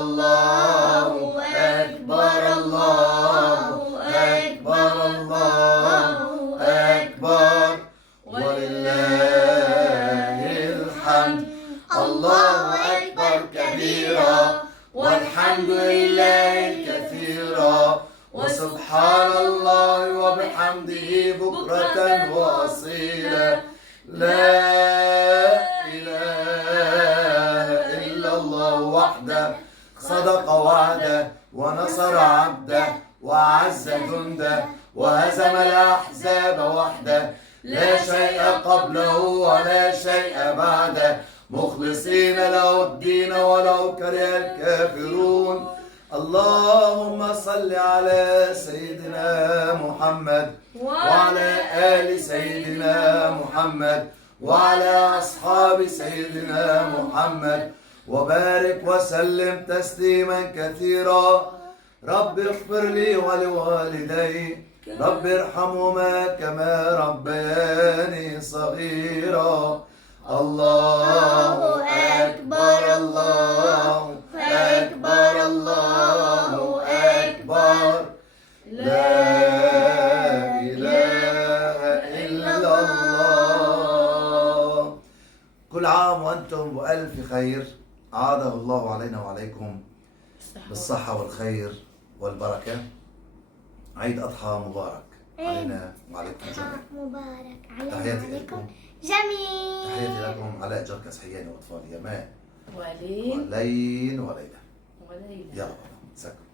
الله أكبر الله أكبر الله أكبر ولله الحمد. الله أكبر كبيرا والحمد لله كثيرا وسبحان الله وبحمده بكرة وأصيلا. لا إله إلا الله وحده صدق وعده ونصر عبده وأعز جنده وهزم الأحزاب وحده. لا شيء قبله ولا شيء بعده مخلصين له الدين ولو كره الكافرون. اللهم صل على سيدنا محمد وعلى آل سيدنا محمد وعلى أصحاب سيدنا محمد وبارك وسلم تسليما كثيرا. رب اغفر لي ولوالدي رب ارحمهما كما ربياني صغيرا. الله أكبر الله أكبر الله أكبر. لا إله إلا الله. كل عام وأنتم بألف خير. عاده الله علينا وعليكم بالصحة والخير والبركة. عيد أضحى مبارك علينا وعليكم جميعا. مبارك تحياتي لكم جميل. تحياتي لكم علاء جركس حياني وأطفال يمان ولين ولين وليلى. وليلى. يلا سكر.